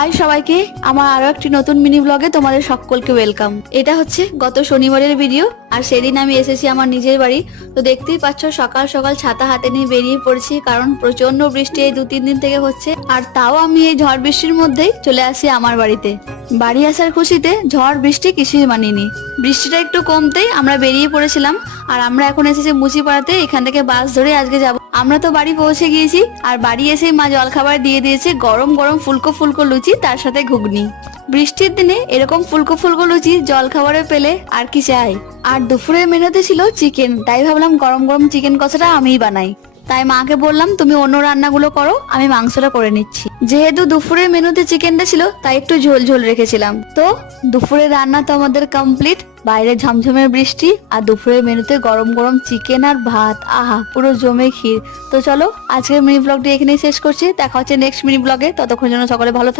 High সবাইকে, আমার আরো একটি নতুন মিনি ব্লগে তোমাদের সকলকে ওয়েলকাম। এটা হচ্ছে গত শনিবারের ভিডিও, আর সেদিন আমি এসেছি আমার নিজের বাড়ি। তো দেখতেই পাচ্ছ সকাল সকাল ছাতা হাতে নিয়ে বেরিয়ে পড়েছি, কারণ প্রচন্ড বৃষ্টি এই 2-3 দিন থেকে হচ্ছে। আর তাও আমি এই ঝড় বৃষ্টির মধ্যেই চলে আসি আমার বাড়িতে। বাড়ি আসার খুশিতে ঝড় বৃষ্টি কিছুই মানিনি। বৃষ্টিটা একটু কমতেই আমরা বেরিয়ে পড়েছিলাম। আর আমরা এখন এসেছি মুচিপাড়াতে, এখান থেকে বাস ধরে আজকে যাব। আমরা তো বাড়ি পৌঁছে গিয়েছি, আর বাড়ি এসেই মা জলখাবার দিয়ে দিয়েছে গরম গরম ফুলকো ফুলকো লুচি, তার সাথে ঘুগনি। বৃষ্টির দিনে এরকম ফুলকো ফুলকো লুচি জলখাবারে পেলে আর কি চাই। আর দুপুরের মেনুতে ছিল চিকেন, তাই ভাবলাম গরম গরম চিকেন কষাটা আমিই বানাই। তাই মাকে বললাম তুমি অন্য রান্নাগুলো করো, আমি মাংসটা করে নিচ্ছি। যেহেতু দুপুরের মেনুতে চিকেনটা ছিল, তাই একটু ঝোল ঝোল রেখেছিলাম। তো দুপুরের রান্না তো আমাদের কমপ্লিট। বাইরে ঝমঝমের বৃষ্টি, আর দুপুরের মেনুতে গরম গরম চিকেন আর ভাত, আহা পুরো জমে ক্ষীর। তো চলো আজকের মিনি ব্লগটি এখানেই শেষ করছি, দেখা হচ্ছে নেক্সট মিনি ব্লগে। ততক্ষণ জন্য সকলে ভালো থাকো।